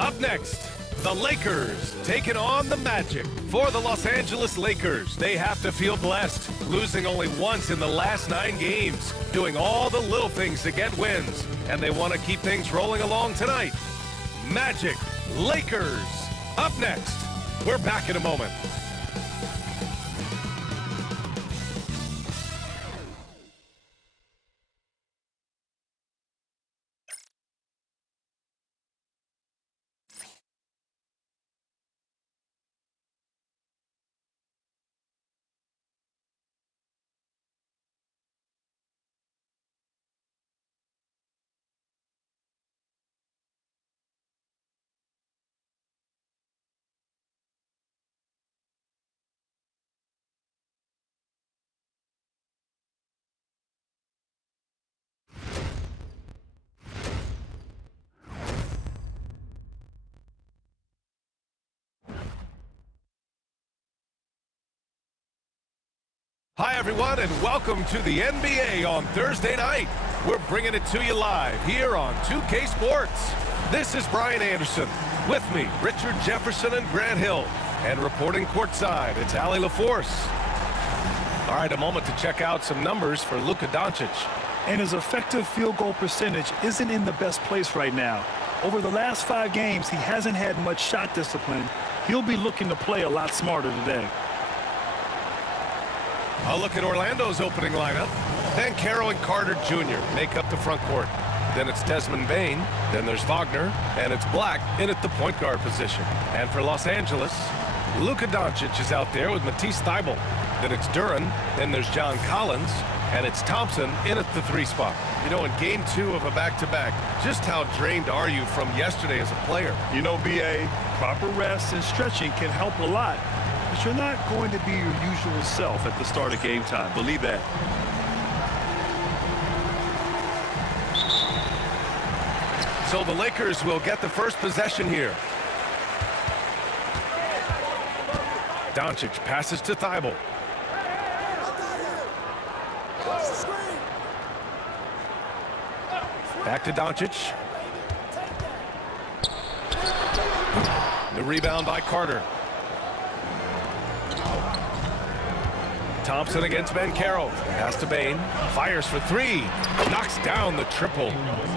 Up next, the Lakers taking on the Magic. For the Los Angeles Lakers, they have to feel blessed, losing only once in the last 9 games, doing all the little things to get wins, and they want to keep things rolling along tonight. Magic, Lakers. Up next, we're back in a moment. Hi everyone, and welcome to the NBA on Thursday night. We're bringing it to you live here on 2K Sports. This is Brian Anderson. With me, Richard Jefferson and Grant Hill. And reporting courtside, it's Allie LaForce. All right, a moment to check out some numbers for Luka Doncic. And his effective field goal percentage isn't in the best place right now. Over the last 5 games, he hasn't had much shot discipline. He'll be looking to play a lot smarter today. A look at Orlando's opening lineup. Banchero and Carter Jr. make up the front court. Then it's Desmond Bane, then there's Wagner, and it's Black in at the point guard position. And for Los Angeles, Luka Doncic is out there with Matisse Thybulle. Then it's Duren, then there's John Collins, and it's Thompson in at the 3 spot. You know, in game 2 of a back-to-back, just how drained are you from yesterday as a player? You know, B.A., proper rest and stretching can help a lot. But you're not going to be your usual self at the start of game time. Believe that. So the Lakers will get the first possession here. Doncic passes to Thybulle. Back to Doncic. The rebound by Carter. Thompson against Banchero. Pass to Bane. Fires for 3. Knocks down the triple.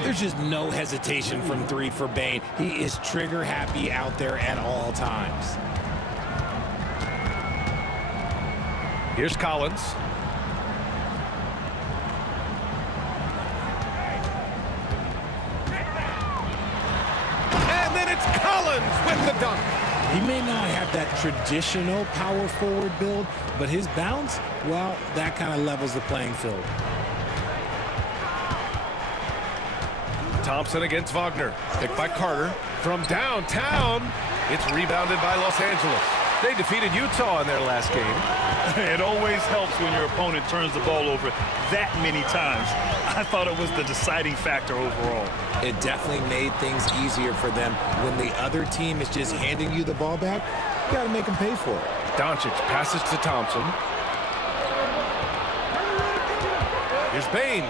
There's just no hesitation from 3 for Bane. He is trigger happy out there at all times. Here's Collins. And then it's Collins with the dunk. He may not have that traditional power forward build, but his bounce, well, that kind of levels the playing field. Thompson against Wagner. Picked by Carter. From downtown, it's rebounded by Los Angeles. They defeated Utah in their last game. It always helps when your opponent turns the ball over that many times. I thought it was the deciding factor overall. It definitely made things easier for them. When the other team is just handing you the ball back, you got to make them pay for it. Doncic passes to Thompson. Here's Bane.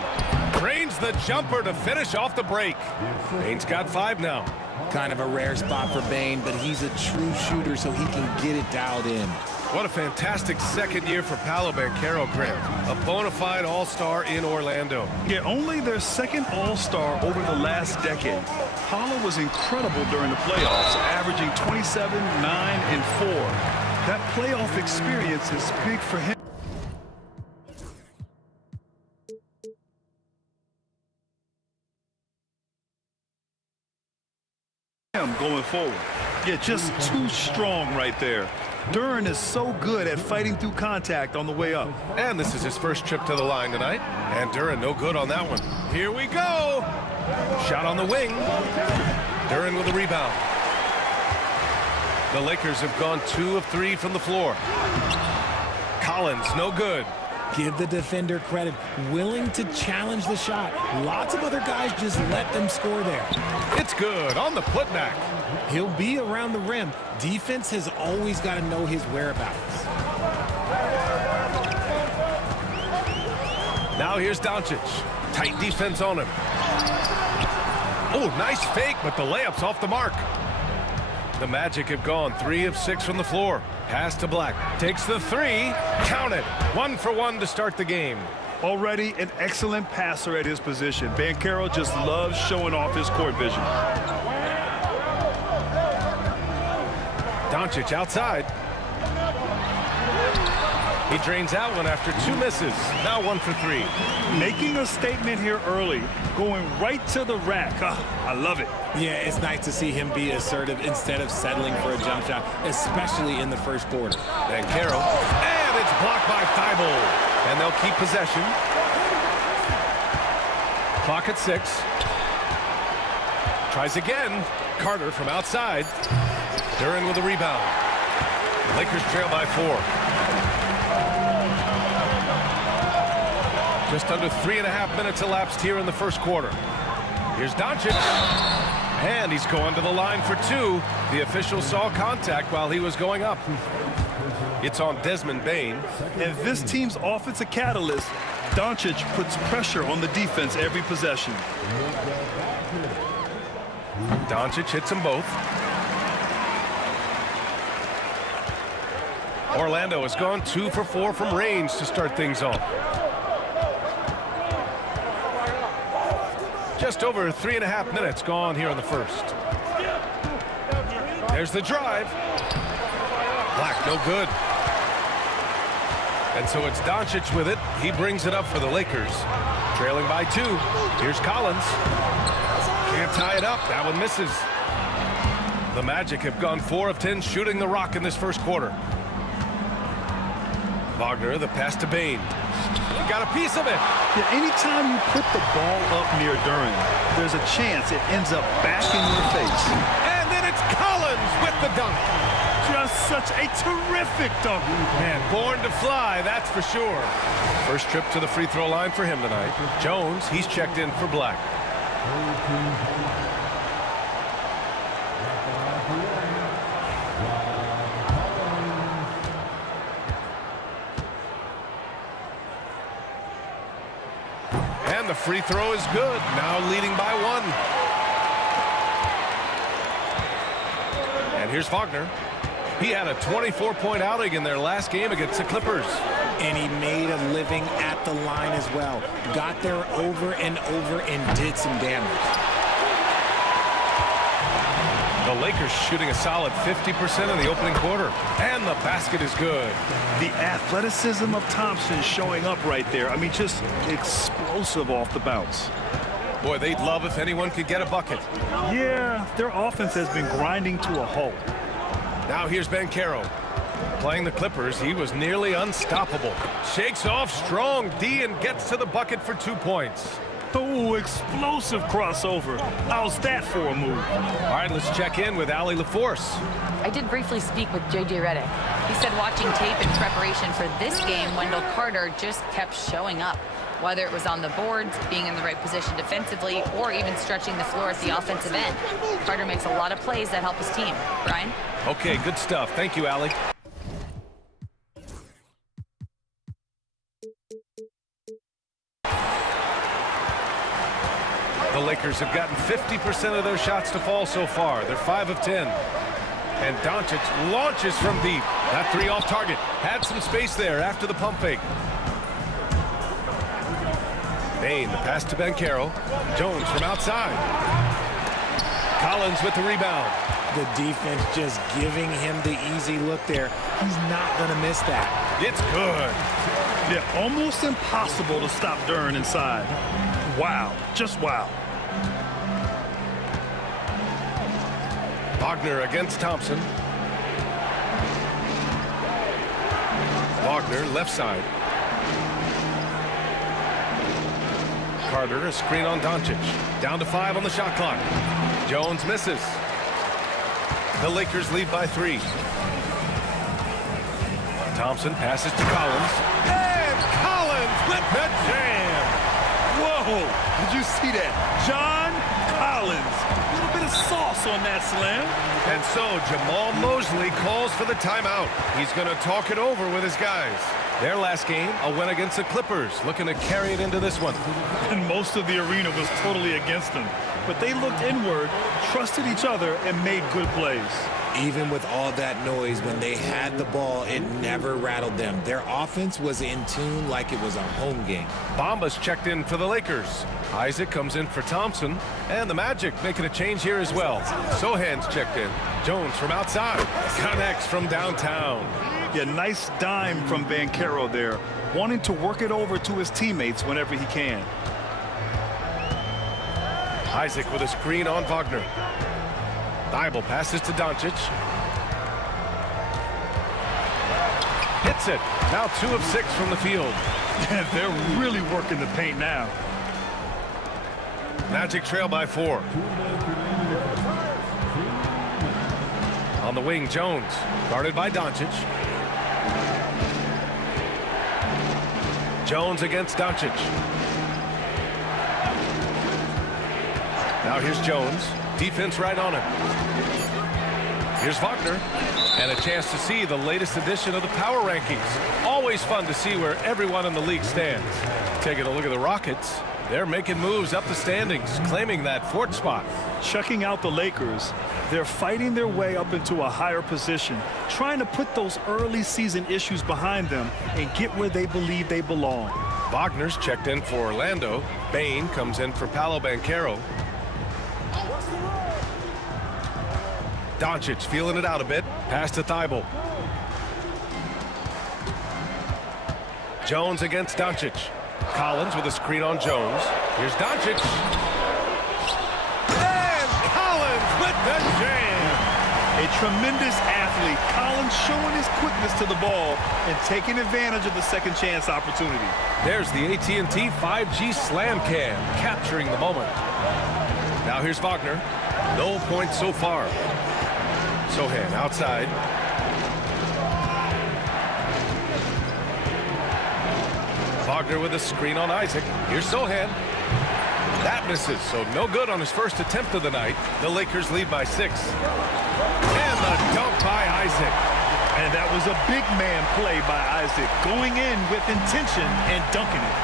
Drains the jumper to finish off the break. Bane's got 5 now. Kind of a rare spot for Bane, but he's a true shooter, so he can get it dialed in. What a fantastic second year for Paolo Banchero, Grant. A bona fide all-star in Orlando. Yeah, only their second all-star over the last decade. Paolo was incredible during the playoffs, averaging 27, 9, and 4. That playoff experience is big for him. Going forward. Yeah, just too strong right there. Duren is so good at fighting through contact on the way up. And this is his first trip to the line tonight. And Duren no good on that one. Here we go. Shot on the wing. Duren with a rebound. The Lakers have gone 2 of 3 from the floor. Collins, no good. Give the defender credit, willing to challenge the shot. Lots of other guys just let them score there. It's good on the putback. He'll be around the rim. Defense has always got to know his whereabouts. Now here's Doncic. Tight defense on him. Oh, nice fake, but the layup's off the mark. The Magic have gone 3 of 6 from the floor. Pass to Black. Takes the 3. Count it. 1 for 1 to start the game. Already an excellent passer at his position. Banchero just loves showing off his court vision. Doncic outside. He drains out one after 2 misses. Now 1 for 3. Making a statement here early, going right to the rack. I love it. Yeah, it's nice to see him be assertive instead of settling for a jump shot, especially in the first quarter. Banchero, and it's blocked by Thibault. And they'll keep possession. Clock at 6. Tries again. Carter from outside. Duran with a rebound. Lakers trail by 4. Just under 3.5 minutes elapsed here in the first quarter. Here's Doncic. And he's going to the line for 2. The official saw contact while he was going up. It's on Desmond Bane. And this team's offensive catalyst, Doncic puts pressure on the defense every possession. Doncic hits them both. Orlando has gone 2 for 4 from range to start things off. Just over 3.5 minutes gone here in the first. There's the drive. Black, no good. And so it's Doncic with it. He brings it up for the Lakers. Trailing by 2. Here's Collins. Can't tie it up. That one misses. The Magic have gone 4 of 10 shooting the rock in this first quarter. Wagner, the pass to Bane. He got a piece of it. Yeah, anytime you put the ball up near Duran, there's a chance it ends up back in your face. And then it's Collins with the dunk. Just such a terrific dunk. Man, born to fly, that's for sure. First trip to the free throw line for him tonight. Jones, he's checked in for Black. And the free throw is good. Now leading by 1. And here's Wagner. He had a 24-point outing in their last game against the Clippers. And he made a living at the line as well. Got there over and over and did some damage. The Lakers shooting a solid 50% in the opening quarter. And the basket is good. The athleticism of Thompson showing up right there. I mean, just explosive off the bounce. Boy, they'd love if anyone could get a bucket. Yeah, their offense has been grinding to a halt. Now here's Banchero. Playing the Clippers, he was nearly unstoppable. Shakes off strong D and gets to the bucket for 2 points. Oh, explosive crossover. How's that for a move? All right, let's check in with Allie LaForce. I did briefly speak with J.J. Redick. He said watching tape in preparation for this game, Wendell Carter just kept showing up. Whether it was on the boards, being in the right position defensively, or even stretching the floor at the offensive end. Carter makes a lot of plays that help his team. Brian? Okay, good stuff. Thank you, Allie. The Lakers have gotten 50% of their shots to fall so far. They're 5 of 10. And Doncic launches from deep. That 3 off target. Had some space there after the pump fake. Bane, the pass to Banchero. Jones from outside. Collins with the rebound. The defense just giving him the easy look there. He's not going to miss that. It's good. Yeah, almost impossible to stop Duran inside. Wow, just wow. Wagner against Thompson. Wagner, left side. Carter, a screen on Doncic. Down to 5 on the shot clock. Jones misses. The Lakers lead by 3. Thompson passes to Collins. And Collins with the jam. Whoa, did you see that? John Collins. A little bit of sauce on that slam. And so Jamal Mosley calls for the timeout. He's going to talk it over with his guys. Their last game, a win against the Clippers, looking to carry it into this one. And most of the arena was totally against them. But they looked inward, trusted each other, and made good plays. Even with all that noise, when they had the ball, it never rattled them. Their offense was in tune like it was a home game. Bamba's checked in for the Lakers. Isaac comes in for Thompson. And the Magic making a change here as well. Sohan's checked in. Jones from outside. Connects from downtown. Yeah, nice dime from Banchero there, wanting to work it over to his teammates whenever he can. Isaac with a screen on Wagner. Thibault passes to Doncic. Hits it. Now 2 of 6 from the field. They're really working the paint now. Magic trail by 4. On the wing, Jones. Guarded by Doncic. Jones against Doncic. Now here's Jones. Defense right on him. Here's Wagner. And a chance to see the latest edition of the power rankings. Always fun to see where everyone in the league stands. Taking a look at the Rockets. They're making moves up the standings, claiming that 4th spot. Checking out the Lakers, they're fighting their way up into a higher position, trying to put those early season issues behind them and get where they believe they belong. Wagner's checked in for Orlando. Bain comes in for Paolo Banchero. Doncic feeling it out a bit. Pass to Thibault. Jones against Doncic. Collins with a screen on Jones. Here's Doncic. And Collins with the jam. A tremendous athlete. Collins showing his quickness to the ball and taking advantage of the second chance opportunity. There's the AT&T 5G Slam Cam, capturing the moment. Now here's Wagner. No points so far. Sohan outside. Wagner with a screen on Isaac. Here's Sohan. That misses, so no good on his first attempt of the night. The Lakers lead by 6. And the dunk by Isaac. And that was a big man play by Isaac, going in with intention and dunking it.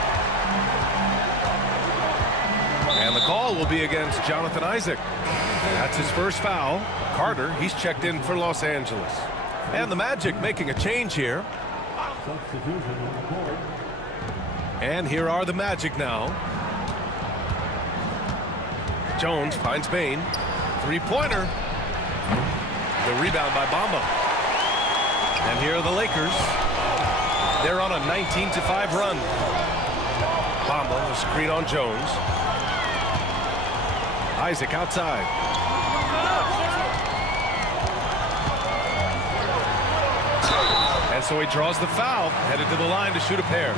And the call will be against Jonathan Isaac. That's his first foul. Carter, he's checked in for Los Angeles. And the Magic making a change here. And here are the Magic now. Jones finds Bain. 3-pointer. The rebound by Bamba. And here are the Lakers. They're on a 19-5 run. Bamba, a screen on Jones. Isaac outside. And so he draws the foul, headed to the line to shoot a pair.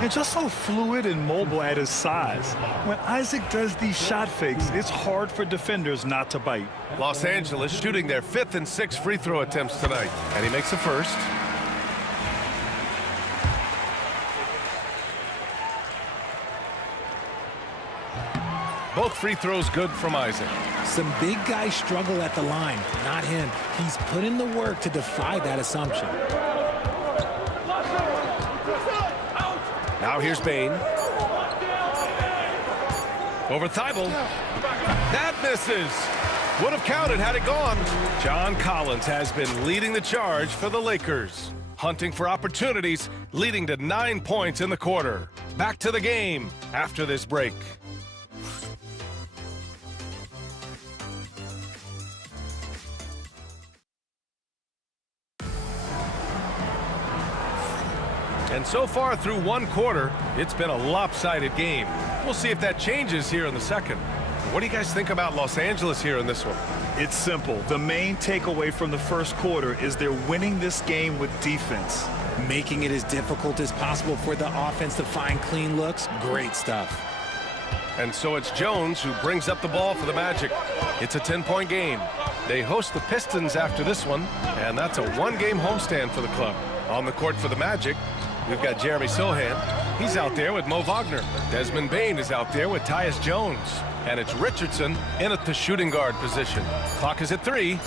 And just so fluid and mobile at his size. When Isaac does these shot fakes, it's hard for defenders not to bite. Los Angeles shooting their 5th and 6th free throw attempts tonight. And he makes the first. Both free throws good from Isaac. Some big guys struggle at the line, not him. He's put in the work to defy that assumption. Now here's Bain. Over Thibault. That misses. Would have counted had it gone. John Collins has been leading the charge for the Lakers. Hunting for opportunities, leading to 9 points in the quarter. Back to the game after this break. And so far through one quarter, it's been a lopsided game. We'll see if that changes here in the second. What do you guys think about Los Angeles here in this one? It's simple. The main takeaway from the first quarter is they're winning this game with defense. Making it as difficult as possible for the offense to find clean looks. Great stuff. And so it's Jones who brings up the ball for the Magic. It's a 10-point game. They host the Pistons after this one, and that's a one-game homestand for the club. On the court for the Magic, we've got Jeremy Sohan. He's out there with Mo Wagner. Desmond Bain is out there with Tyus Jones. And it's Richardson in at the shooting guard position. Clock is at 3.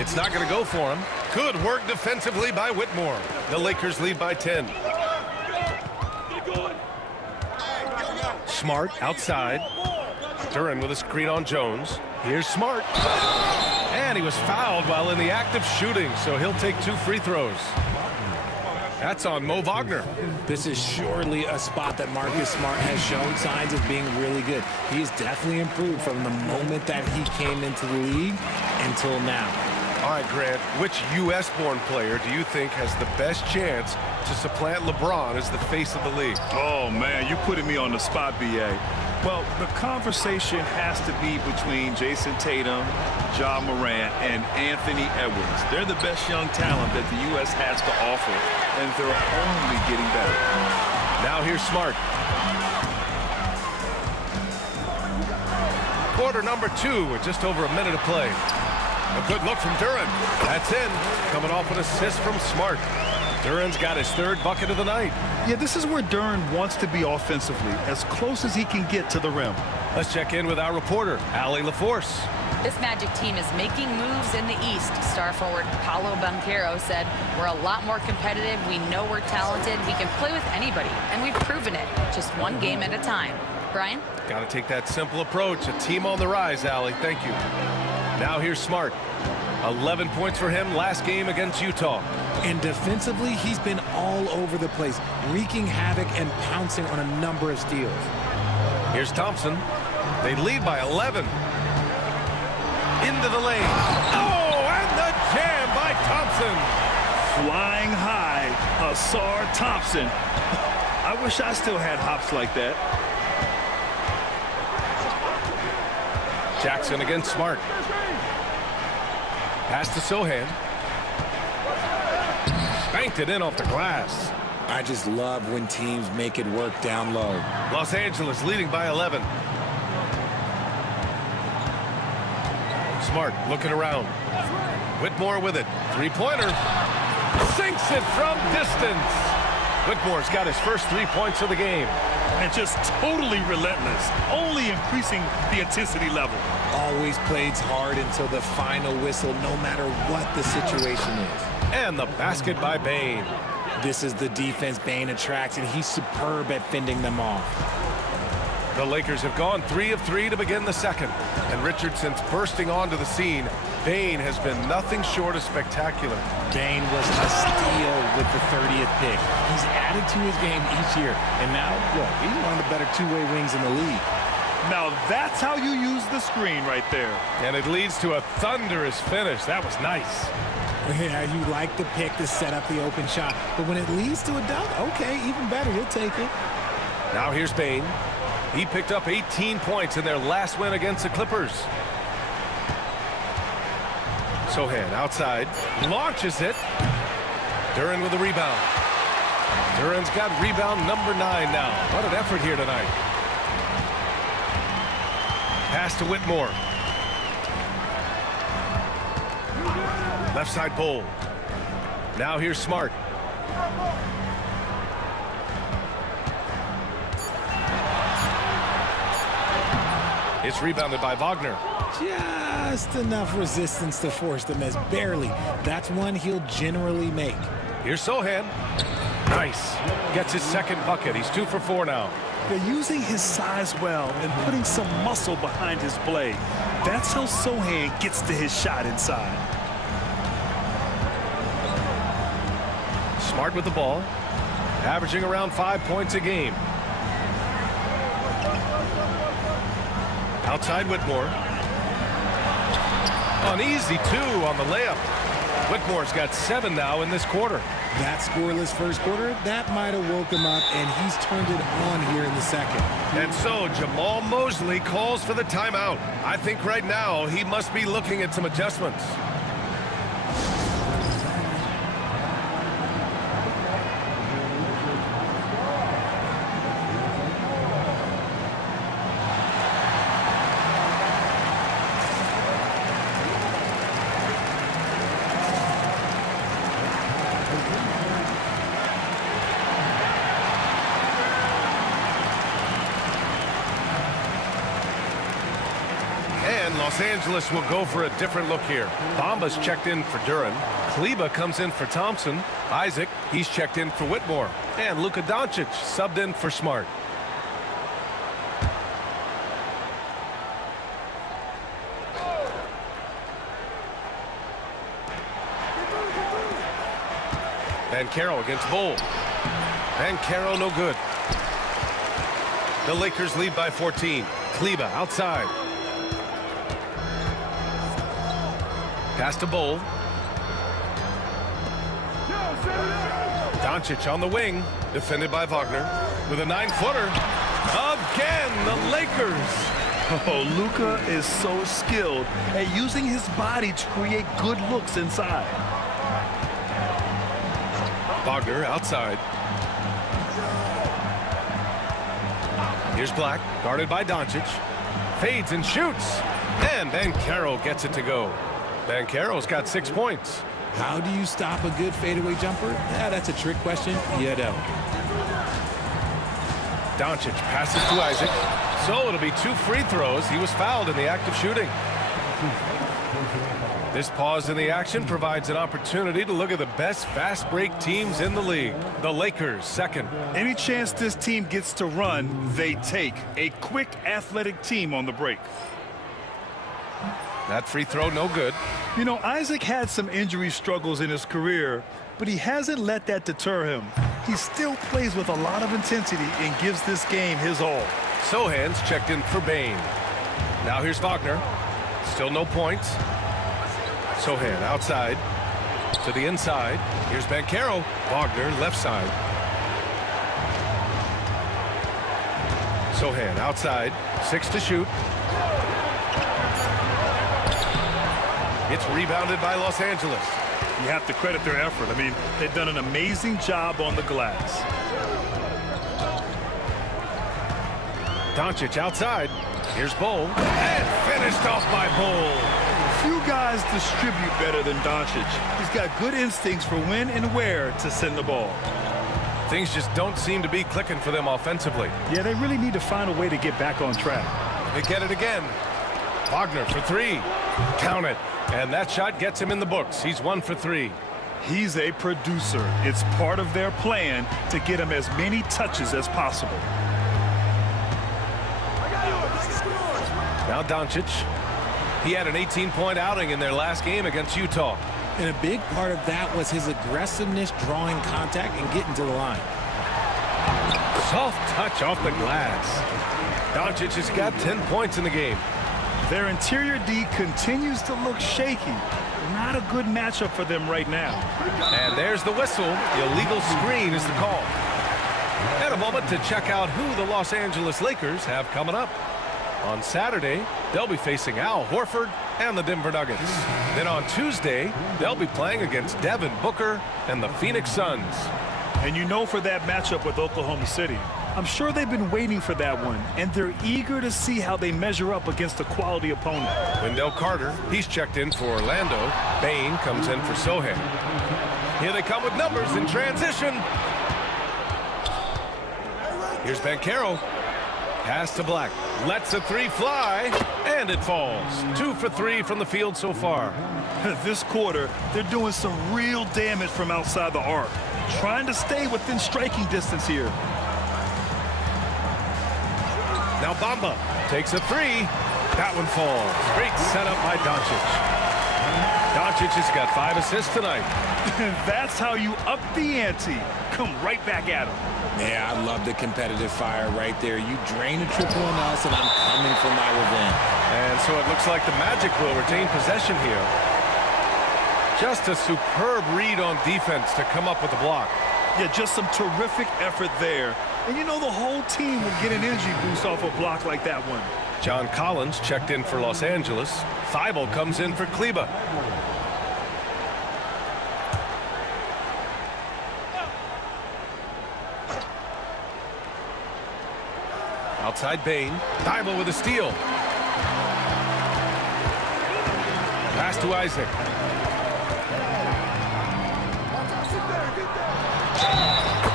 It's not going to go for him. Good work defensively by Whitmore. The Lakers lead by 10. Smart outside. Duran with a screen on Jones. Here's Smart. And he was fouled while in the act of shooting, so he'll take 2 free throws. That's on Mo Wagner. This is surely a spot that Marcus Smart has shown signs of being really good. He has definitely improved from the moment that he came into the league until now. All right, Grant, which U.S.-born player do you think has the best chance to supplant LeBron as the face of the league? Oh, man, you're putting me on the spot, B.A. Well, the conversation has to be between Jason Tatum, Ja Morant, and Anthony Edwards. They're the best young talent that the U.S. has to offer, and they're only getting better. Now here's Smart. Quarter number 2 with just over a minute to play. A good look from Duren. That's in. Coming off an assist from Smart. Duren's got his 3rd bucket of the night. Yeah, this is where Duren wants to be offensively, as close as he can get to the rim. Let's check in with our reporter, Allie LaForce. This Magic team is making moves in the East. Star forward Paolo Banchero said, "We're a lot more competitive. We know we're talented. We can play with anybody, and we've proven it. Just one game at a time." Brian? Got to take that simple approach. A team on the rise, Allie. Thank you. Now here's Smart. 11 points for him last game against Utah. And defensively, he's been all over the place, wreaking havoc and pouncing on a number of steals. Here's Thompson. They lead by 11. Into the lane. Oh, and the jam by Thompson. Flying high, Asar Thompson. I wish I still had hops like that. Jackson against Smart. Pass to Sohan. Banked it in off the glass. I just love when teams make it work down low. Los Angeles leading by 11. Smart looking around. Whitmore with it. 3-pointer. Sinks it from distance. Whitmore's got his first 3 points of the game. And just totally relentless, only increasing the intensity level. Always plays hard until the final whistle, no matter what the situation is. And the basket by Bane. This is the defense Bane attracts, and he's superb at fending them off. The Lakers have gone 3 of 3 to begin the second. And Richardson's bursting onto the scene. Bane has been nothing short of spectacular. Bane was a steal with the 30th pick. He's added to his game each year. And now, look, he's one of the better two-way wings in the league. Now that's how you use the screen right there. And it leads to a thunderous finish. That was nice. Yeah, you like the pick to set up the open shot. But when it leads to a dunk, okay, even better, he'll take it. Now here's Bane. He picked up 18 points in their last win against the Clippers. Sohan outside, launches it. Duren with the rebound. Duren's got rebound number 9 now. What an effort here tonight. Pass to Whitmore. Left side Bowl. Now here's Smart. It's rebounded by Wagner. Just enough resistance to force the miss. Barely. That's one he'll generally make. Here's Sohan. Nice. Gets his second bucket. He's 2 for 4 now. They're using his size well and putting some muscle behind his blade. That's how Sohan gets to his shot inside. Smart with the ball. Averaging around 5 points a game. Outside Whitmore. An easy 2 on the layup. Whitmore's got 7 now in this quarter. That scoreless first quarter, that might have woke him up, and he's turned it on here in the second. And so Jamal Mosley calls for the timeout. I think right now he must be looking at some adjustments. Los Angeles will go for a different look here. Bamba's checked in for Duren. Kleba comes in for Thompson. Isaac, he's checked in for Whitmore. And Luka Doncic subbed in for Smart. Banchero against Bull. Banchero no good. The Lakers lead by 14. Kleber outside. Pass to Bull. Doncic on the wing, defended by Wagner with a 9-footer. Again, the Lakers. Oh, Luka is so skilled at using his body to create good looks inside. Wagner outside. Here's Black, guarded by Doncic. Fades and shoots. And Banchero gets it to go. Banchero's got 6 points. How do you stop a good fadeaway jumper? Yeah, that's a trick question. You don't. Doncic passes to Isaac. So it'll be 2 free throws. He was fouled in the act of shooting. This pause in the action provides an opportunity to look at the best fast break teams in the league. The Lakers, second. Any chance this team gets to run, they take. A quick, athletic team on the break. That free throw no good. You know, Isaac had some injury struggles in his career, but he hasn't let that deter him. He still plays with a lot of intensity and gives this game his all. Sohan's checked in for Bain. Now here's Wagner. Still no points. Sohan outside to the inside. Here's Banchero. Wagner left side. Sohan outside. 6 to shoot. It's rebounded by Los Angeles. You have to credit their effort. I mean, they've done an amazing job on the glass. Doncic outside. Here's Bull. And finished off by Bull. Few guys distribute better than Doncic. He's got good instincts for when and where to send the ball. Things just don't seem to be clicking for them offensively. Yeah, they really need to find a way to get back on track. They get it again. Wagner for 3. Count it. And that shot gets him in the books. He's 1 for 3. He's a producer. It's part of their plan to get him as many touches as possible. Now Doncic. He had an 18-point outing in their last game against Utah. And a big part of that was his aggressiveness, drawing contact and getting to the line. Soft touch off the glass. Doncic has got 10 points in the game. Their interior D continues to look shaky. Not a good matchup for them right now. And there's the whistle. Illegal screen is the call. And a moment to check out who the Los Angeles Lakers have coming up. On Saturday, they'll be facing Al Horford and the Denver Nuggets. Then on Tuesday, they'll be playing against Devin Booker and the Phoenix Suns. And you know, for that matchup with Oklahoma City, I'm sure they've been waiting for that one, and they're eager to see how they measure up against a quality opponent. Wendell Carter, he's checked in for Orlando. Bain comes in for Sohan. Here they come with numbers in transition. Here's Banchero. Pass to Black. Lets a 3 fly, and it falls. 2 for 3 from the field so far. This quarter, they're doing some real damage from outside the arc, trying to stay within striking distance here. Now Bamba takes a 3. That one falls. Great setup by Doncic. Doncic has got 5 assists tonight. That's how you up the ante. Come right back at him. Yeah, I love the competitive fire right there. You drain a triple on us, and I'm coming for my revenge. And so it looks like the Magic will retain possession here. Just a superb read on defense to come up with the block. Yeah, just some terrific effort there. And you know, the whole team will get an energy boost off a block like that one. John Collins checked in for Los Angeles. Thibault comes in for Kleber. Outside Bain. Thibault with a steal. Pass to Isaac.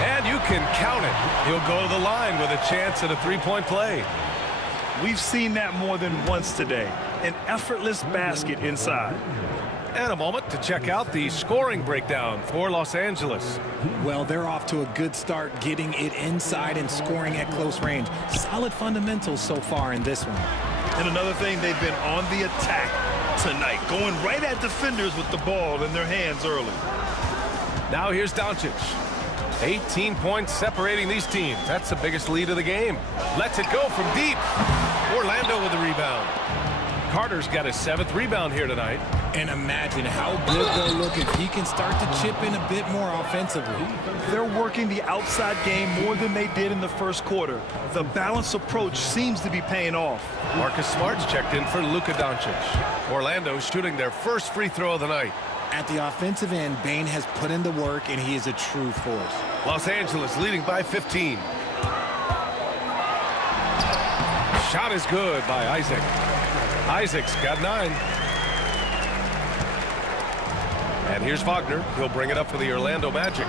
And you can count it. He'll go to the line with a chance at a 3-point play. We've seen that more than once today. An effortless basket inside. And a moment to check out the scoring breakdown for Los Angeles. Well, they're off to a good start getting it inside and scoring at close range. Solid fundamentals so far in this one. And another thing, they've been on the attack tonight, going right at defenders with the ball in their hands early. Now here's Doncic. 18 points separating these teams. That's the biggest lead of the game. Lets it go from deep. Orlando with the rebound. Carter's got his 7th rebound here tonight. And imagine how good they'll look if he can start to chip in a bit more offensively. They're working the outside game more than they did in the first quarter. The balanced approach seems to be paying off. Marcus Smart's checked in for Luka Doncic. Orlando shooting their first free throw of the night. At the offensive end, Bane has put in the work, and he is a true force. Los Angeles leading by 15. Shot is good by Isaac. Isaac's got 9. And here's Wagner. He'll bring it up for the Orlando Magic.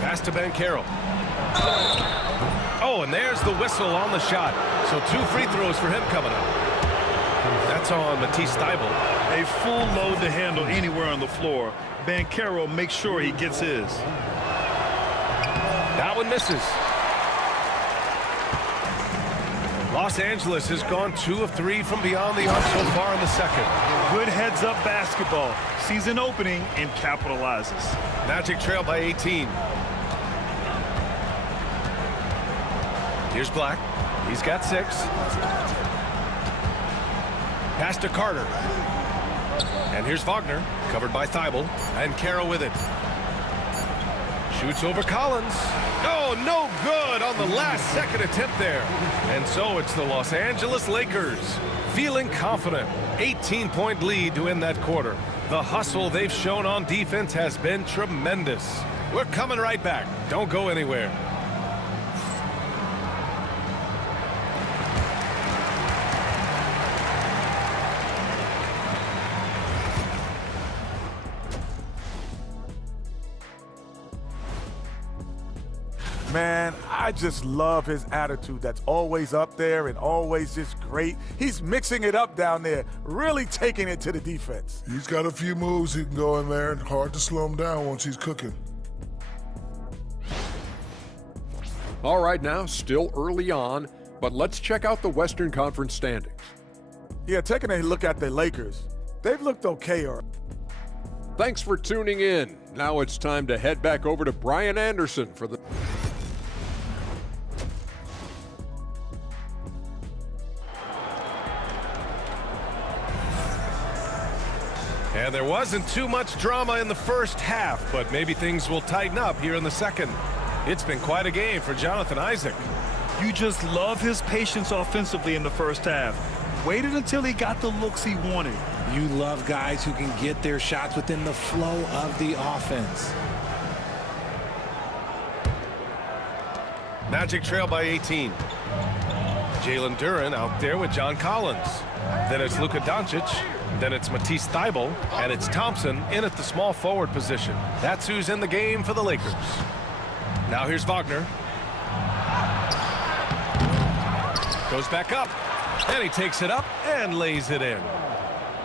Pass to Banchero. Oh, and there's the whistle on the shot. So 2 free throws for him coming up. That's on Matisse Thybulle. A full load to handle anywhere on the floor. Banchero makes sure he gets his. That one misses. Los Angeles has gone 2 of 3 from beyond the arc so far in the second. Good heads-up basketball. Sees an opening and capitalizes. Magic trail by 18. Here's Black. He's got 6. Pass to Carter. And here's Wagner, covered by Thybulle, and Caro with it. Shoots over Collins. Oh, no good on the last-second attempt there. And so it's the Los Angeles Lakers feeling confident. 18-point lead to end that quarter. The hustle they've shown on defense has been tremendous. We're coming right back. Don't go anywhere. Man, I just love his attitude. That's always up there and always just great. He's mixing it up down there, really taking it to the defense. He's got a few moves he can go in there. Hard to slow him down once he's cooking. All right, now, still early on, but let's check out the Western Conference standings. Yeah, taking a look at the Lakers. They've looked okay. Thanks for tuning in. Now it's time to head back over to Brian Anderson for the... And there wasn't too much drama in the first half, but maybe things will tighten up here in the second. It's been quite a game for Jonathan Isaac. You just love his patience offensively in the first half. Waited until he got the looks he wanted. You love guys who can get their shots within the flow of the offense. Magic trail by 18. Jalen Duren out there with John Collins. Then it's Luka Doncic. Then it's Matisse Thybulle. And it's Thompson in at the small forward position. That's who's in the game for the Lakers. Now here's Wagner. Goes back up. And he takes it up and lays it in.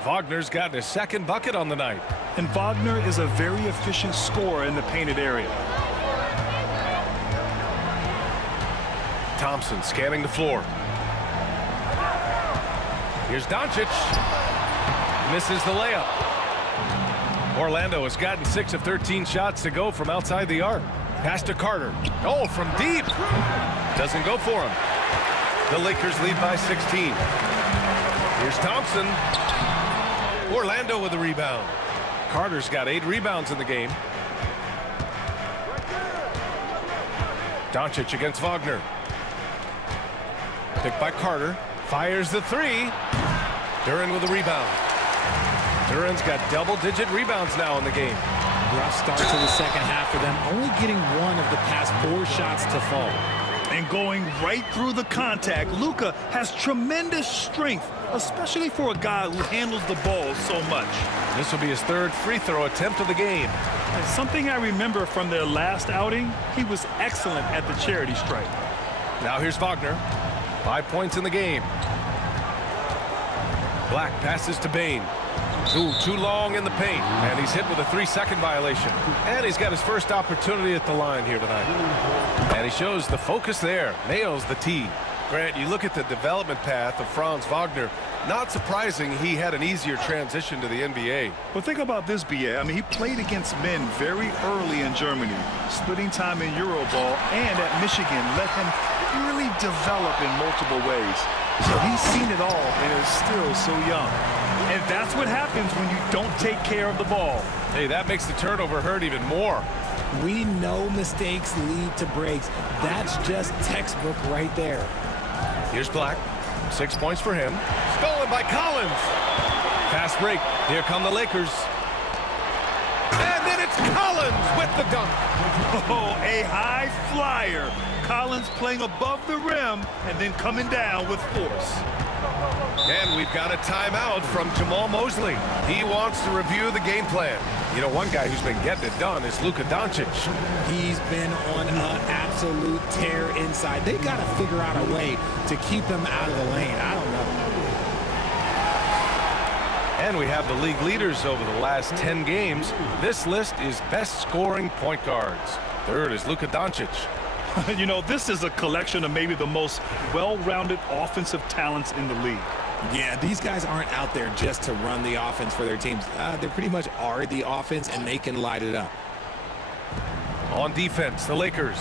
Wagner's gotten his 2nd bucket on the night. And Wagner is a very efficient scorer in the painted area. Thompson scanning the floor. Here's Doncic. Misses the layup. Orlando has gotten 6 of 13 shots to go from outside the arc. Pass to Carter. Oh, from deep. Doesn't go for him. The Lakers lead by 16. Here's Thompson. Orlando with the rebound. Carter's got 8 rebounds in the game. Doncic against Wagner. Picked by Carter. Fires the 3. Duren with the rebound. Duren's got double-digit rebounds now in the game. Rough start to the second half for them, only getting 1 of the past 4 shots to fall. And going right through the contact, Luka has tremendous strength, especially for a guy who handles the ball so much. This will be his 3rd free throw attempt of the game. And something I remember from their last outing, he was excellent at the charity stripe. Now here's Wagner. 5 points in the game. Black passes to Bane. Too long in the paint, and he's hit with a 3-second violation. And he's got his first opportunity at the line here tonight. And he shows the focus there. Nails the tee. Grant, you look at the development path of Franz Wagner, not surprising he had an easier transition to the NBA. But think about this, BA. I mean, he played against men very early in Germany, splitting time in Euroball, and at Michigan let him really develop in multiple ways. So he's seen it all and is still so young. And that's what happens when you don't take care of the ball. Hey, that makes the turnover hurt even more. We know mistakes lead to breaks. That's just textbook right there. Here's Black. 6 points for him. Stolen by Collins. Fast break. Here come the Lakers. And then it's Collins with the dunk. Oh, a high flyer. Collins playing above the rim and then coming down with force. And we've got a timeout from Jamal Mosley. He wants to review the game plan. You know, one guy who's been getting it done is Luka Doncic. He's been on an absolute tear inside. They got to figure out a way to keep him out of the lane. I don't know. And we have the league leaders over the last 10 games. This list is best scoring point guards. Third is Luka Doncic. You know, this is a collection of maybe the most well-rounded offensive talents in the league. Yeah, these guys aren't out there just to run the offense for their teams. They pretty much are the offense, and they can light it up. On defense, the Lakers.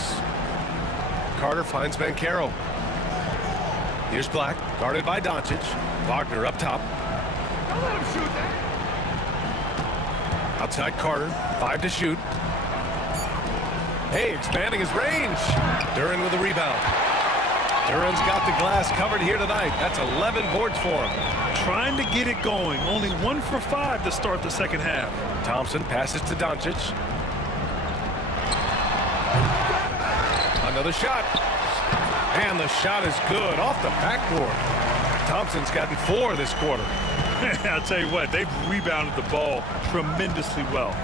Carter finds Banchero. Here's Black, guarded by Doncic. Wagner up top. Don't let him shoot that. Outside Carter, 5 to shoot. Hey, expanding his range. Duran with a rebound. Duran's got the glass covered here tonight. That's 11 boards for him. Trying to get it going. Only 1 for 5 to start the second half. Thompson passes to Doncic. Another shot. And the shot is good off the backboard. Thompson's gotten 4 this quarter. I'll tell you what, they've rebounded the ball tremendously well.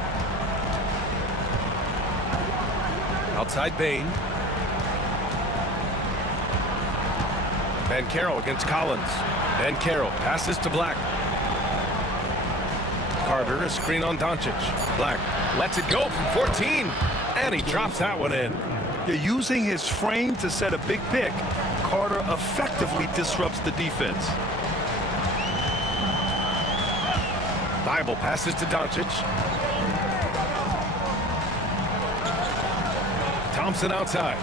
Outside Bain. Banchero against Collins. Banchero passes to Black. Carter, a screen on Doncic. Black lets it go from 14. And he drops that one in. They're using his frame to set a big pick. Carter effectively disrupts the defense. Bible passes to Doncic. Thompson outside.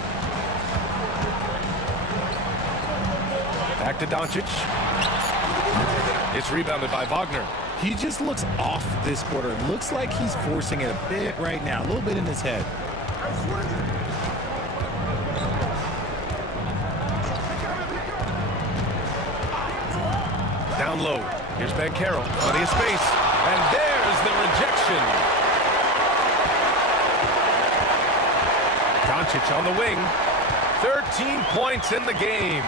Back to Doncic. It's rebounded by Wagner. He just looks off this quarter. Looks like he's forcing it a bit right now, a little bit in his head. Down low. Here's Banchero. Plenty of space. And there's the rejection. Doncic on the wing. 13 points in the game.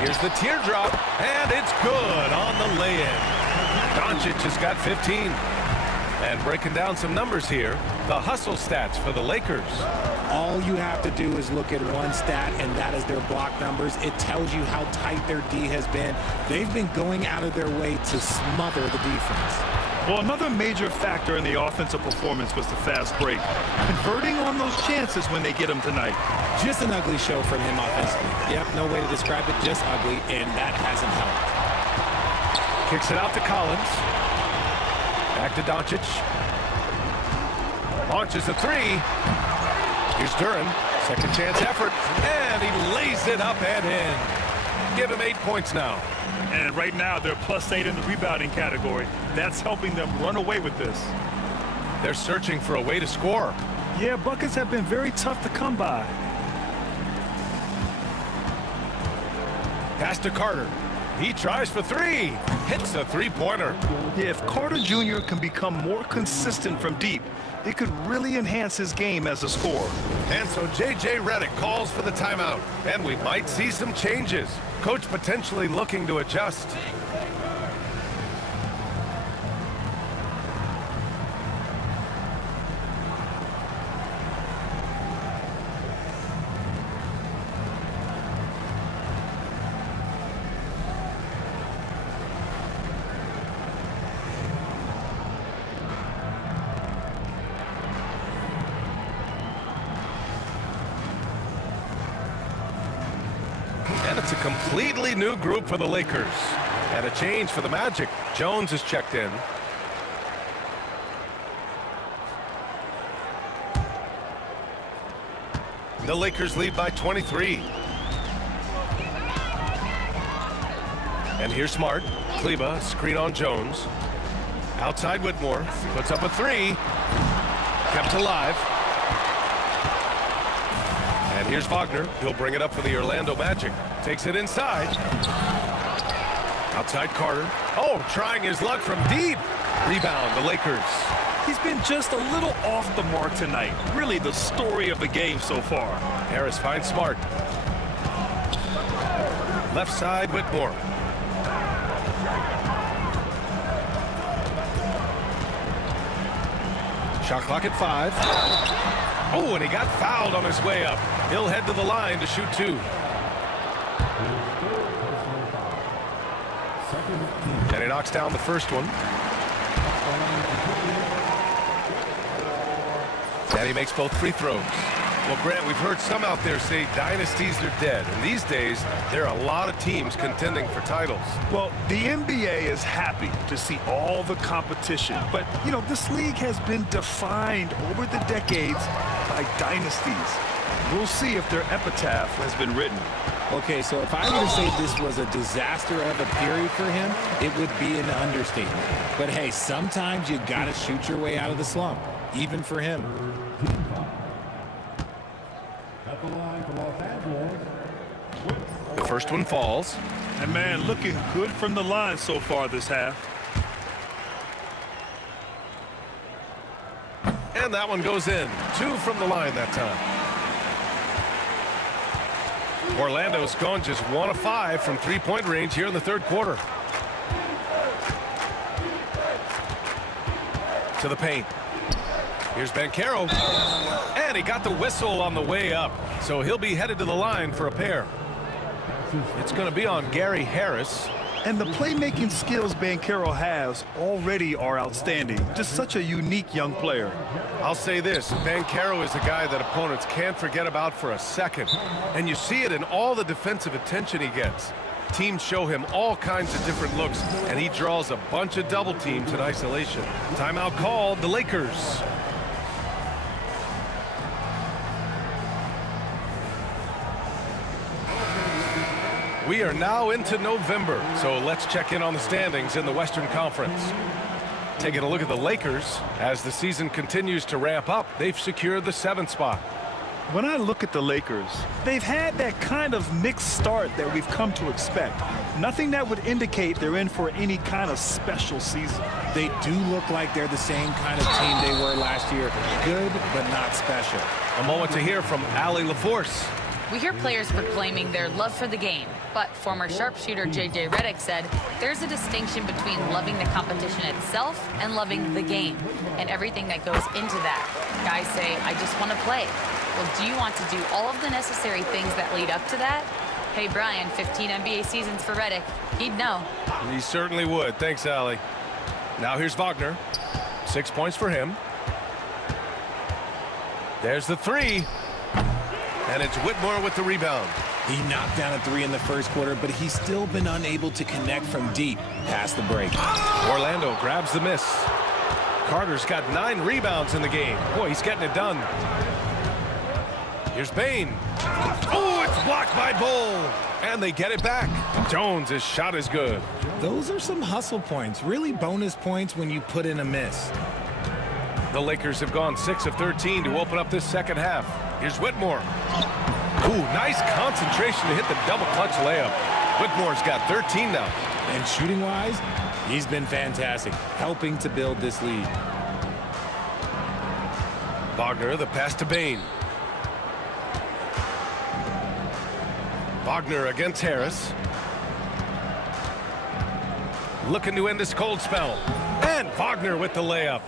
Here's the teardrop, and it's good on the lay-in. Doncic has got 15. And breaking down some numbers here, the hustle stats for the Lakers. All you have to do is look at one stat, and that is their block numbers. It tells you how tight their D has been. They've been going out of their way to smother the defense. Well, another major factor in the offensive performance was the fast break. Converting on those chances when they get them tonight. Just an ugly show from him offensively. Yep, no way to describe it, just ugly, and that hasn't helped. Kicks it out to Collins. Back to Doncic. Launches a 3. Here's Duran. Second chance effort. And he lays it up and in. Give him 8 points now. And right now, they're +8 in the rebounding category. That's helping them run away with this. They're searching for a way to score. Yeah, buckets have been very tough to come by. Pass to Carter. He tries for 3. Hits a three-pointer. Yeah, if Carter Jr. can become more consistent from deep, it could really enhance his game as a scorer. And so J.J. Redick calls for the timeout. And we might see some changes. Coach potentially looking to adjust. And it's a completely new group for the Lakers. And a change for the Magic. Jones is checked in. The Lakers lead by 23. And here's Smart. Kleba, screen on Jones. Outside Whitmore, puts up a three. Kept alive. And here's Wagner. He'll bring it up for the Orlando Magic. Takes it inside. Outside Carter. Oh, trying his luck from deep. Rebound, the Lakers. He's been just a little off the mark tonight. Really the story of the game so far. Harris finds Smart. Left side, Whitmore. Shot clock at 5. Oh, and he got fouled on his way up. He'll head to the line to shoot 2. And he knocks down the first one. And he makes both free throws. Well, Grant, we've heard some out there say dynasties are dead. And these days, there are a lot of teams contending for titles. Well, the NBA is happy to see all the competition. But, you know, this league has been defined over the decades by dynasties. We'll see if their epitaph has been written. Okay, so if I were to say this was a disaster of a period for him, it would be an understatement. But hey, sometimes you gotta shoot your way out of the slump, even for him. The first one falls. And man, looking good from the line so far this half. And that one goes in. 2 from the line that time. Orlando's gone just 1 of 5 from three-point range here in the third quarter. To the paint. Here's Banchero. And he got the whistle on the way up. So he'll be headed to the line for a pair. It's going to be on Gary Harris. And the playmaking skills Banchero has already are outstanding. Just such a unique young player. I'll say this, Banchero is a guy that opponents can't forget about for a second. And you see it in all the defensive attention he gets. Teams show him all kinds of different looks, and he draws a bunch of double teams in isolation. Timeout called, the Lakers. We are now into November, so let's check in on the standings in the Western Conference. Taking a look at the Lakers, as the season continues to ramp up, they've secured the 7th spot. When I look at the Lakers, they've had that kind of mixed start that we've come to expect. Nothing that would indicate they're in for any kind of special season. They do look like they're the same kind of team they were last year. Good, but not special. A moment to hear from Allie LaForce. We hear players proclaiming their love for the game, but former sharpshooter J.J. Redick said there's a distinction between loving the competition itself and loving the game and everything that goes into that. Guys say, I just want to play. Well, do you want to do all of the necessary things that lead up to that? Hey, Brian, 15 NBA seasons for Redick. He'd know. He certainly would. Thanks, Allie. Now here's Wagner. 6 points for him. There's the 3. And it's Whitmore with the rebound. He knocked down a 3 in the first quarter, but he's still been unable to connect from deep past the break. Orlando grabs the miss. Carter's got 9 rebounds in the game. Boy, he's getting it done. Here's Bain. Oh, it's blocked by Bull. And they get it back. Jones' shot is good. Those are some hustle points, really bonus points when you put in a miss. The Lakers have gone 6 of 13 to open up this second half. Here's Whitmore. Ooh, nice concentration to hit the double clutch layup. Whitmore's got 13 now. And shooting-wise, he's been fantastic, helping to build this lead. Wagner, the pass to Bain. Wagner against Harris. Looking to end this cold spell. And Wagner with the layup.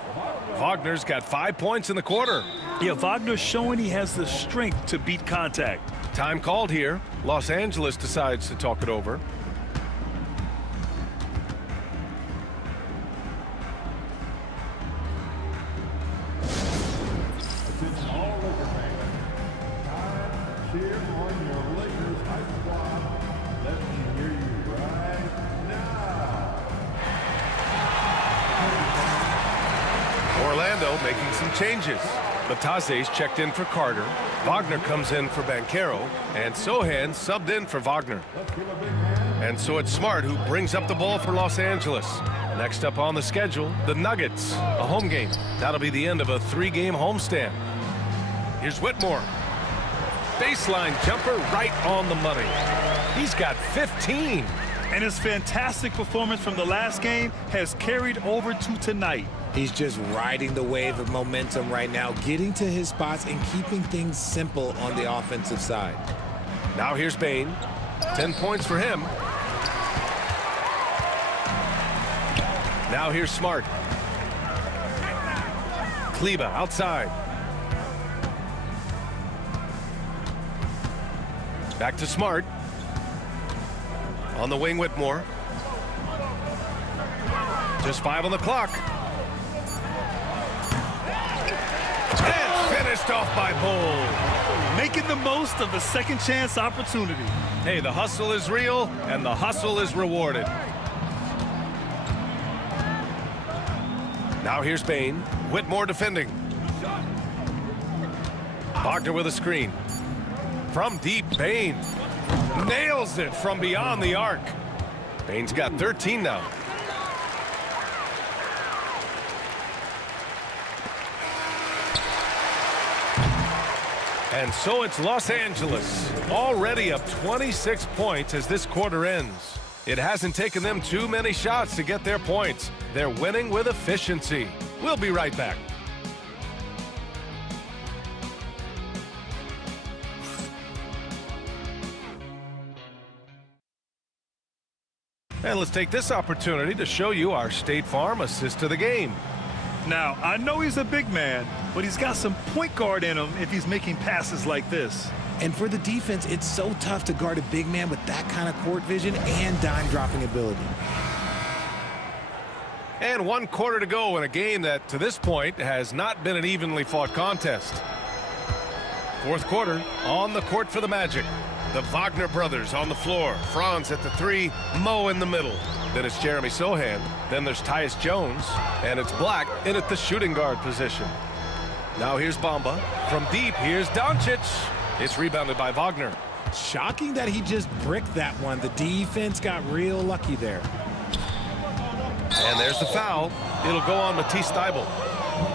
Wagner's got 5 points in the quarter. Yeah, Wagner's showing he has the strength to beat contact. Time called here. Los Angeles decides to talk it over. Attention all Laker fans. Time to cheer on your Lakers high squad Orlando making some changes. Batase's checked in for Carter. Wagner comes in for Banchero. And Sohan subbed in for Wagner. And so it's Smart who brings up the ball for Los Angeles. Next up on the schedule, the Nuggets, a home game. That'll be the end of a 3-game homestand. Here's Whitmore. Baseline jumper right on the money. He's got 15. And his fantastic performance from the last game has carried over to tonight. He's just riding the wave of momentum right now, getting to his spots and keeping things simple on the offensive side. Now here's Bain. 10 points for him. Now here's Smart. Kleba outside. Back to Smart. On the wing, Whitmore. Just 5 on the clock. And finished off by Bull. Making the most of the second chance opportunity. Hey, the hustle is real, and the hustle is rewarded. Now here's Bain. Whitmore defending. Wagner with a screen. From deep, Bain nails it from beyond the arc. Bain's got 13 now. And so it's Los Angeles, already up 26 points as this quarter ends. It hasn't taken them too many shots to get their points. They're winning with efficiency. We'll be right back. And let's take this opportunity to show you our State Farm assist to the game. Now, I know he's a big man, but he's got some point guard in him if he's making passes like this. And for the defense, it's so tough to guard a big man with that kind of court vision and dime dropping ability. And 1 quarter to go in a game that, to this point, has not been an evenly fought contest. 4th quarter, on the court for the Magic. The Wagner brothers on the floor. Franz at the 3, Mo in the middle. Then it's Jeremy Sohan. Then there's Tyus Jones. And it's Black in at the shooting guard position. Now here's Bamba. From deep, here's Doncic. It's rebounded by Wagner. Shocking that he just bricked that one. The defense got real lucky there. And there's the foul. It'll go on Matisse Thybulle.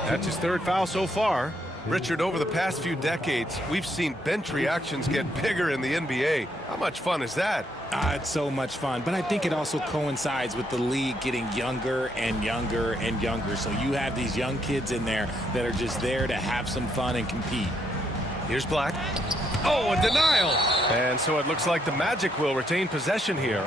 That's his 3rd foul so far. Richard, over the past few decades, we've seen bench reactions get bigger in the NBA. How much fun is that? It's so much fun, but I think it also coincides with the league getting younger and younger and younger. So you have these young kids in there that are just there to have some fun and compete. Here's Black. Oh, a denial. And so it looks like the Magic will retain possession here.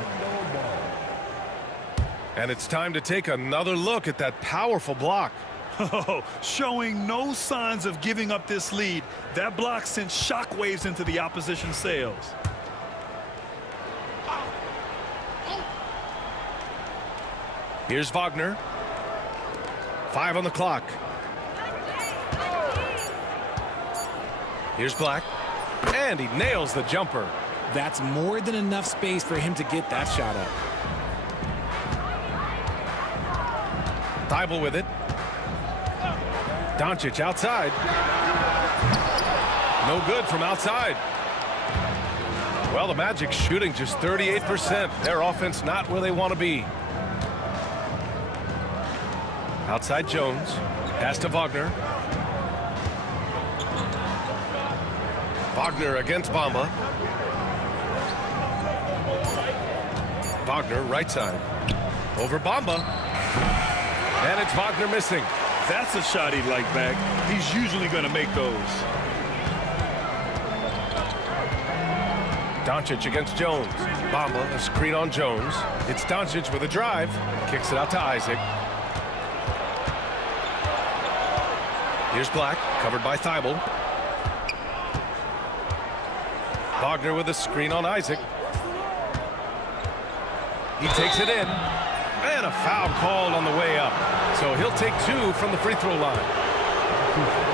And it's time to take another look at that powerful block. Oh, showing no signs of giving up this lead. That block sent shockwaves into the opposition sails. Here's Wagner. 5 on the clock. Here's Black. And he nails the jumper. That's more than enough space for him to get that shot up. Thybulle with it. Doncic outside. No good from outside. Well, the Magic shooting just 38%. Their offense not where they want to be. Outside Jones. Pass to Wagner. Wagner against Bamba. Wagner right side. Over Bamba. And it's Wagner missing. That's a shot he'd like back. He's usually going to make those. Doncic against Jones. Bamba, a screen on Jones. It's Doncic with a drive. Kicks it out to Isaac. Here's Black, covered by Thybulle. Wagner with a screen on Isaac. He takes it in. And a foul called on the way up. So he'll take 2 from the free throw line.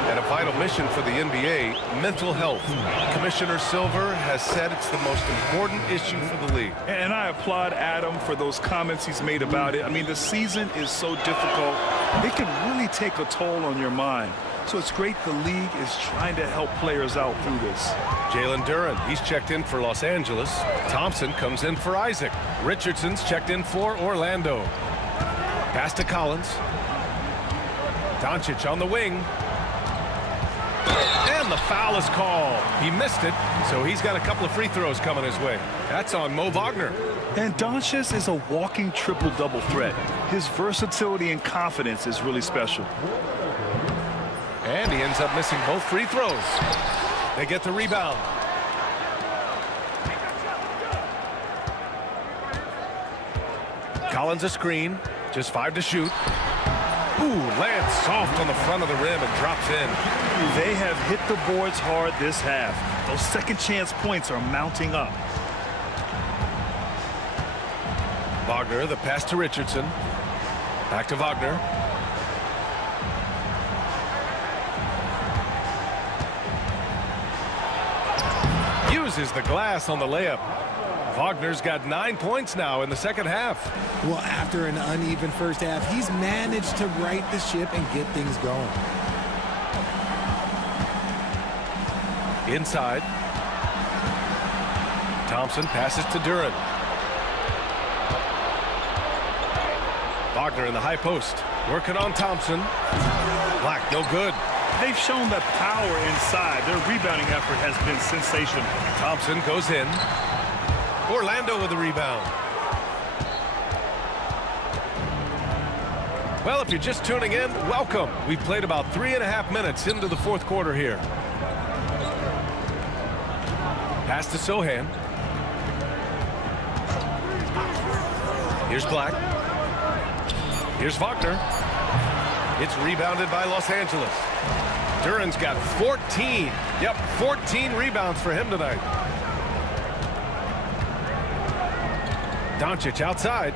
And a vital mission for the NBA, mental health. Commissioner Silver has said it's the most important issue for the league. And I applaud Adam for those comments he's made about it. I mean, the season is so difficult. It can really take a toll on your mind. So it's great the league is trying to help players out through this. Jalen Duren, he's checked in for Los Angeles. Thompson comes in for Isaac. Richardson's checked in for Orlando. Pass to Collins. Doncic on the wing. And the foul is called. He missed it, so he's got a couple of free throws coming his way. That's on Mo Wagner. And Doncic is a walking triple-double threat. His versatility and confidence is really special. And he ends up missing both free throws. They get the rebound. Collins a screen. Just 5 to shoot. Ooh, lands soft on the front of the rim and drops in. They have hit the boards hard this half. Those second chance points are mounting up. Wagner, the pass to Richardson. Back to Wagner. Uses the glass on the layup. Wagner's got 9 points now in the second half. Well, after an uneven first half, he's managed to right the ship and get things going. Inside. Thompson passes to Duren. Wagner in the high post. Working on Thompson. Black, no good. They've shown that power inside. Their rebounding effort has been sensational. Thompson goes in. Orlando with the rebound. Well, if you're just tuning in, welcome. We've played about 3.5 minutes into the fourth quarter here. Pass to Sohan. Here's Black. Here's Wagner. It's rebounded by Los Angeles. Duren's got 14. Yep, 14 rebounds for him tonight. Doncic outside.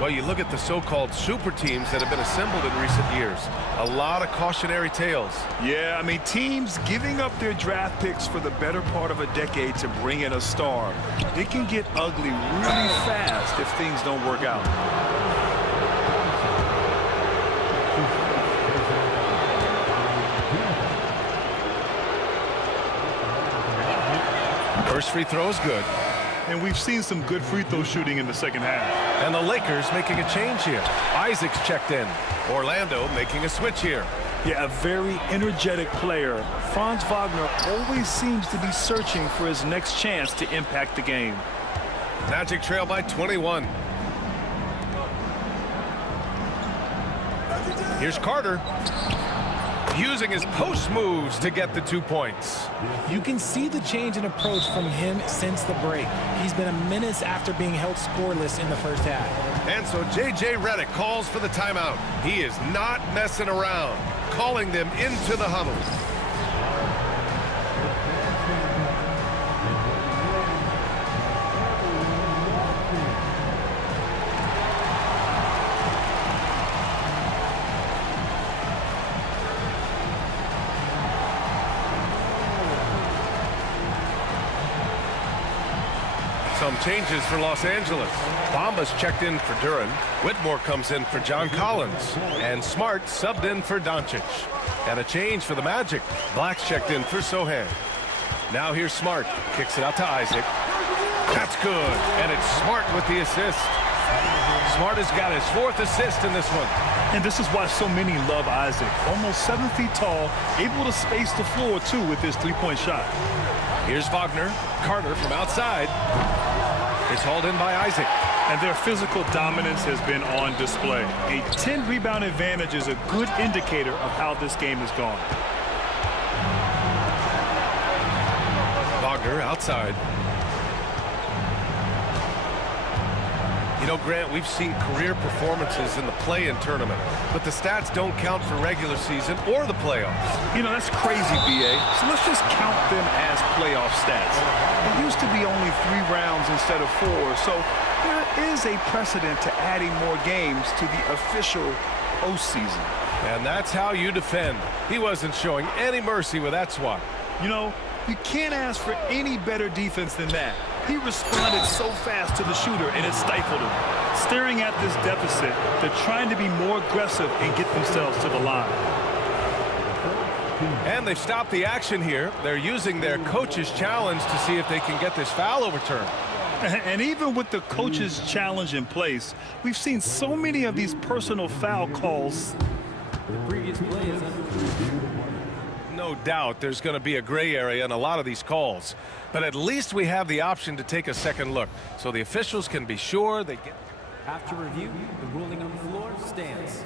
Well, you look at the so-called super teams that have been assembled in recent years. A lot of cautionary tales. Yeah, I mean, teams giving up their draft picks for the better part of a decade to bring in a star. It can get ugly really fast if things don't work out. First free throw is good. And we've seen some good free throw shooting in the second half. And the Lakers making a change here. Isaac's checked in. Orlando making a switch here. Yeah, a very energetic player. Franz Wagner always seems to be searching for his next chance to impact the game. Magic trail by 21. Here's Carter. Using his post moves to get the 2 points. You can see the change in approach from him since the break. He's been a menace after being held scoreless in the first half. And so J.J. Redick calls for the timeout. He is not messing around, calling them into the huddle. Some changes for Los Angeles. Bamba's checked in for Duren. Whitmore comes in for John Collins. And Smart subbed in for Doncic. And a change for the Magic. Black's checked in for Sohan. Now here's Smart. Kicks it out to Isaac. That's good. And it's Smart with the assist. Smart has got his 4th assist in this one. And this is why so many love Isaac. Almost 7 feet tall, able to space the floor, too, with his three-point shot. Here's Wagner. Carter from outside. It's hauled in by Isaac. And their physical dominance has been on display. A 10-rebound advantage is a good indicator of how this game has gone. Wagner outside. You know, Grant, we've seen career performances in the play-in tournament, but the stats don't count for regular season or the playoffs. You know, that's crazy, B.A. So let's just count them as playoff stats. It used to be only 3 rounds instead of 4, so there is a precedent to adding more games to the official postseason. And that's how you defend. He wasn't showing any mercy with that swat. You know, you can't ask for any better defense than that. He responded so fast to the shooter, and it stifled him. Staring at this deficit, they're trying to be more aggressive and get themselves to the line. And they've stopped the action here. They're using their coach's challenge to see if they can get this foul overturned. And even with the coach's challenge in place, we've seen so many of these personal foul calls. No doubt there's going to be a gray area in a lot of these calls. But at least we have the option to take a second look, so the officials can be sure they get... After review, the ruling on the floor stands.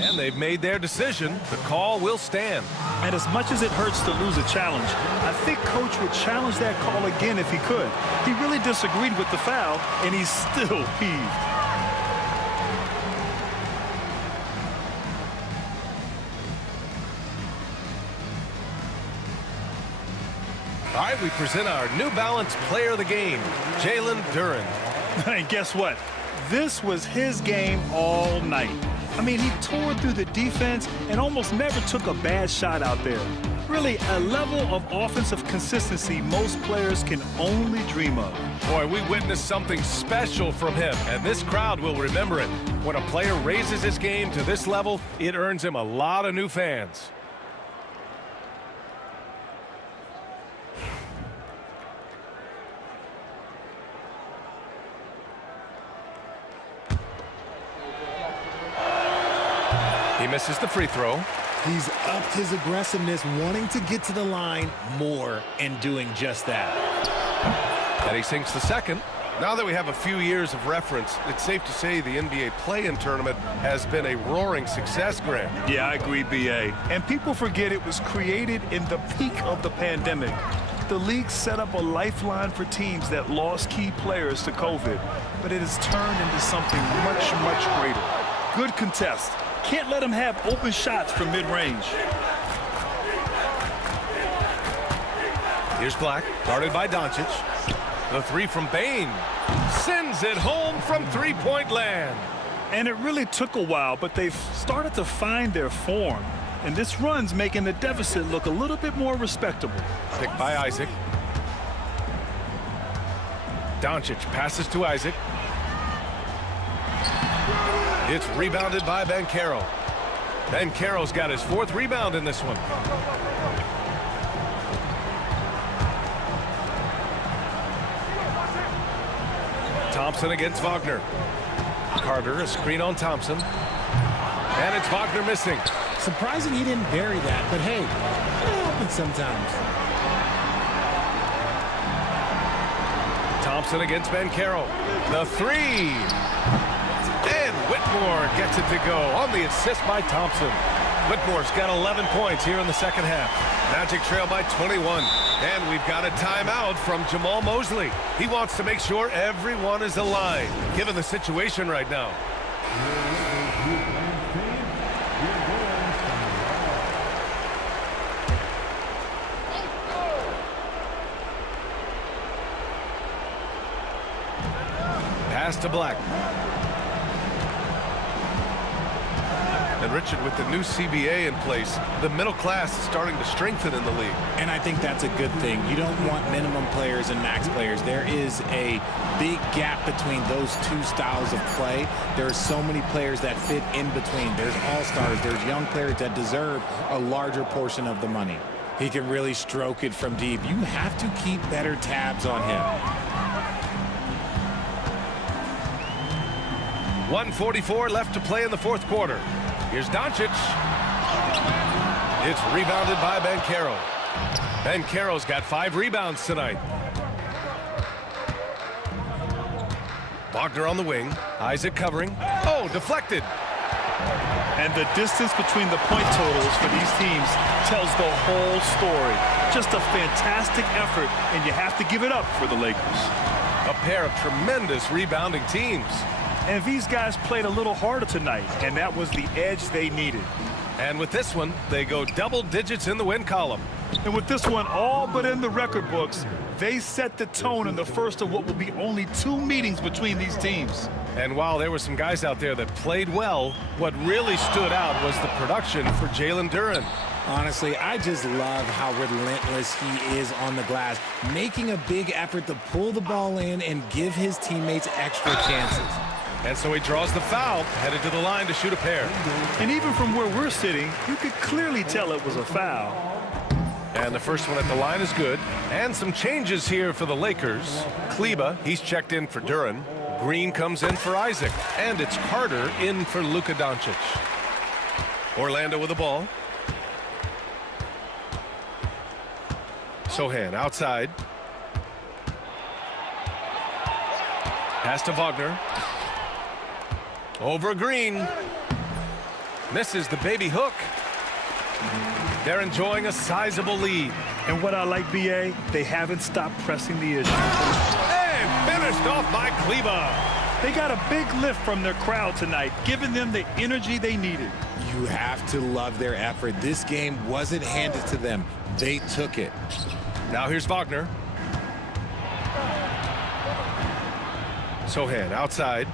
And they've made their decision. The call will stand. And as much as it hurts to lose a challenge, I think Coach would challenge that call again if he could. He really disagreed with the foul, and he's still peeved. All right, we present our New Balance Player of the Game, Jalen Duren. And guess what? This was his game all night. I mean, he tore through the defense and almost never took a bad shot out there. Really, a level of offensive consistency most players can only dream of. Boy, we witnessed something special from him, and this crowd will remember it. When a player raises his game to this level, it earns him a lot of new fans. He misses the free throw. He's upped his aggressiveness, wanting to get to the line more and doing just that. And he sinks the second. Now that we have a few years of reference, it's safe to say the NBA play-in tournament has been a roaring success, Grant. Yeah, I agree, B.A. And people forget it was created in the peak of the pandemic. The league set up a lifeline for teams that lost key players to COVID, but it has turned into something much, much greater. Good contest. Can't let him have open shots from mid-range. Here's Black, guarded by Doncic. The three from Bain. Sends it home from three-point land. And it really took a while, but they've started to find their form. And this run's making the deficit look a little bit more respectable. Picked by Isaac. Doncic passes to Isaac. It's rebounded by Banchero. Banchero's got his fourth rebound in this one. Thompson against Wagner. Carter, a screen on Thompson. And it's Wagner missing. Surprising he didn't bury that, but hey, it happens sometimes. Thompson against Banchero. The three. And Whitmore gets it to go on the assist by Thompson. Whitmore's got 11 points here in the second half. Magic trail by 21. And we've got a timeout from Jamal Mosley. He wants to make sure everyone is aligned, given the situation right now. Pass to Black. And Richard, with the new CBA in place, the middle class is starting to strengthen in the league. And I think that's a good thing. You don't want minimum players and max players. There is a big gap between those two styles of play. There are so many players that fit in between. There's all-stars. There's young players that deserve a larger portion of the money. He can really stroke it from deep. You have to keep better tabs on him. 1:44 left to play in the fourth quarter. Here's Doncic. It's rebounded by Banchero. Banchero's got 5 rebounds tonight. Wagner on the wing. Isaac covering. Oh, deflected. And the distance between the point totals for these teams tells the whole story. Just a fantastic effort, and you have to give it up for the Lakers. A pair of tremendous rebounding teams. And these guys played a little harder tonight, and that was the edge they needed. And with this one, they go double digits in the win column. And with this one all but in the record books, they set the tone in the first of what will be only 2 meetings between these teams. And while there were some guys out there that played well, what really stood out was the production for Jalen Duren. Honestly, I just love how relentless he is on the glass, making a big effort to pull the ball in and give his teammates extra chances. And so he draws the foul, headed to the line to shoot a pair. And even from where we're sitting, you could clearly tell it was a foul. And the first one at the line is good. And some changes here for the Lakers. Kleba, he's checked in for Duren. Green comes in for Isaac. And it's Carter in for Luka Doncic. Orlando with the ball. Sohan outside. Pass to Wagner. Over Green. Misses the baby hook. They're enjoying a sizable lead. And what I like, B.A., they haven't stopped pressing the issue. And finished off by Kleba. They got a big lift from their crowd tonight, giving them the energy they needed. You have to love their effort. This game wasn't handed to them. They took it. Now here's Wagner. Sohan outside.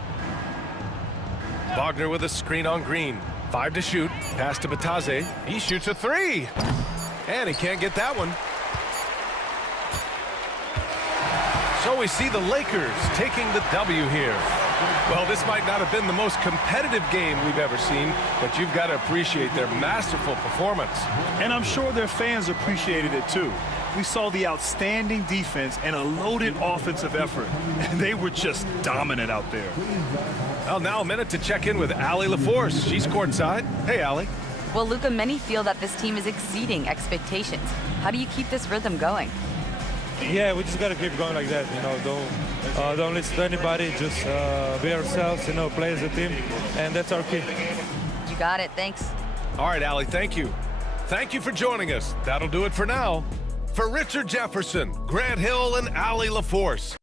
Wagner with a screen on Green. 5 to shoot. Pass to Bataze. He shoots a 3. And he can't get that one. So we see the Lakers taking the W here. Well, this might not have been the most competitive game we've ever seen, but you've got to appreciate their masterful performance. And I'm sure their fans appreciated it too. We saw the outstanding defense and a loaded offensive effort. And they were just dominant out there. Well, now a minute to check in with Allie LaForce. She's courtside. Hey, Allie. Well, Luka, many feel that this team is exceeding expectations. How do you keep this rhythm going? Yeah, we just got to keep going like that. You know, don't listen to anybody. Just be ourselves, you know, play as a team. And that's our key. You got it. Thanks. All right, Allie, thank you. Thank you for joining us. That'll do it for now. For Richard Jefferson, Grant Hill, and Allie LaForce,